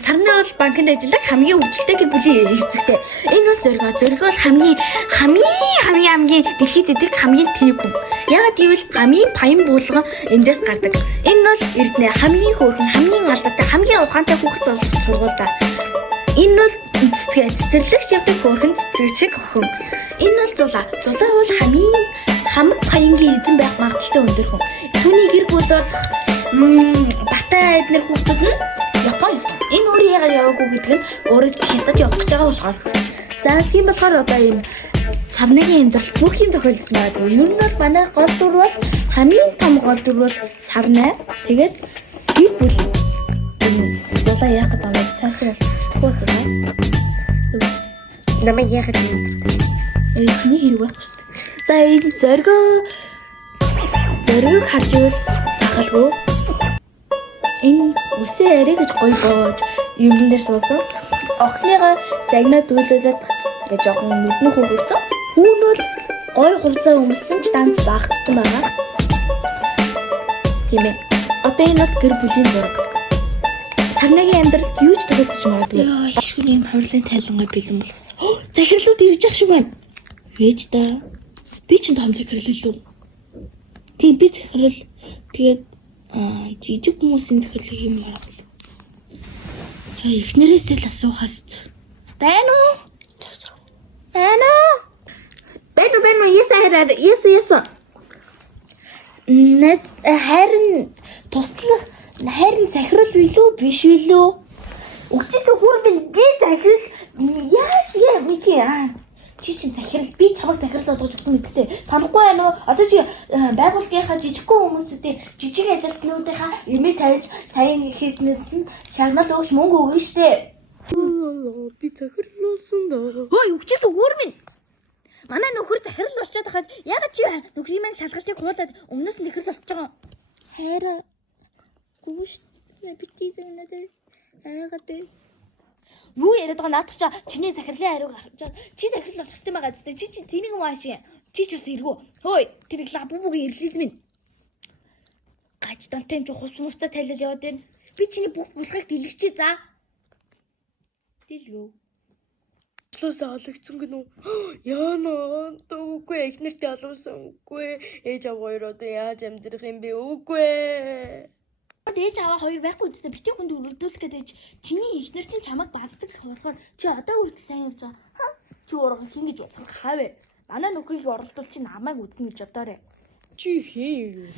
Сарны бол банкнд ажиллах хамгийн өвчлөлтэй гэр бүлийн эзэгтэй. Энэ бол зориг бол хамгийн дэлхийд идэх хамгийн тэнэг хүн. Яагаад гэвэл хамгийн баян буулган эндээс гардаг. Энэ бол Эрдэнэ хамгийн хөөрхөн, хамгийн алдаатай, хамгийн ухаантай хүүхэд болох сургуультай. Энэ бол цэцэрлэгч явдаг хөөрхөн цэцэг охин. Энэ бол Зулаа. Зулаа бол хамаг паянгийн эзэн байх магадaltaй өндөр хүн. Түүний гэр бүл бол Батай эднэр хүүхдүүд нь Япон юусан. Энэ өөрөө яагаад яваагүй гэдэг нь өөрөө хятад явах гэж байгаа болохоор. За тийм болохоор одоо энэ Сарныгийн амьдрал бүх юм тохиолдож магадгүй. Ер нь бол манай гол дүр бол хамгийн том гол дүр бол Сарнай. Тэгээд гэр бүл. Зулаа яагаад аваад цаашаа болохгүй зулаа. Намайг яагаад чиний хэрэг байхгүй шүү дээ. За энэ зориг харж ивэл сахалгүй. Энэ үсээ ярэ гэж гоё боож юмн дээр суусан. Охиныгоо загнаад дүүлүүлээд гэж жоохон нүднөх хөвөрцөн. Хүүн бол гоё хувцас өмссөн ч данц багтсан байгаа. Тийм ээ. Одоо энэ бол гэр бүлийн зураг. Сарнагийн амьдралд юу ч тохиолдож магадгүй. Йоо, шүний юм хурлын тайлангаа бэлэн болгосон. Захирлууд ирж ах шиг байна. Вэж та. Би ч том захирлал үү? Тийм би захирал. Тэгээд жижиг хүмүүсийн захирлыг юм яа. Эхнэрээсээ л асуухаас. Байна уу? Байна уу? Yes. Харин захирал билүү биш билүү? Өгчээсээ хүрэн би захирал яаж мэдээ. Чи захирал би чамайг захирал болгож өгсөн мэдтэй. Санахгүй байна уу? Одоо чи байгууллагынхаа жижигхэн хүмүүсүүдийн жижиг ажилтнуудынхаа эмээ тавьж сайн хийснүүд нь шагнал өгч мөнгө өгнө штэ. Би захирлуулсан даа. Хөөе, өгчээс өгөр минь. Манай нөхөр захирал болчиход хахад ягаад чи нөхрийн маань шалгалтыг хуулаад өмнөөс нь захирал болчих жоо. Хайраа. Гүш бити зэнэдэ. Яагаад вэ? Юу яриад байгаа наадах чаа чиний захирлын хариуг харж чи захирал болох систем байгаа зү чи тэнийг мааш чи ч бас эргүү хөөе тэр лабубугийн ирлиз минь гаж донтын жухус муцаа тайлал яваад байна би чиний бүх булгыг дэлгэчээ за дэлгөө луусаа олгцсон гэнэ үү яана үгүй эхнэртээ олгосон үгүй ээж аваа хоёр одоо яаж амьдрах юм бэ үгүй Дээж аваа хоёр байхгүй үстэй битгий хүнд өрөвдүүлэх гэдэг чиний ихнэр чинь чамайг бааздаг болохоор чи одоо үрдэл сайн явж байгаа. Чи ураг хин гэж утсах хаавэ. Манай нөхрийг оролдуул чи намайг үзнэ гэж бодоорой. Чи хээ юу?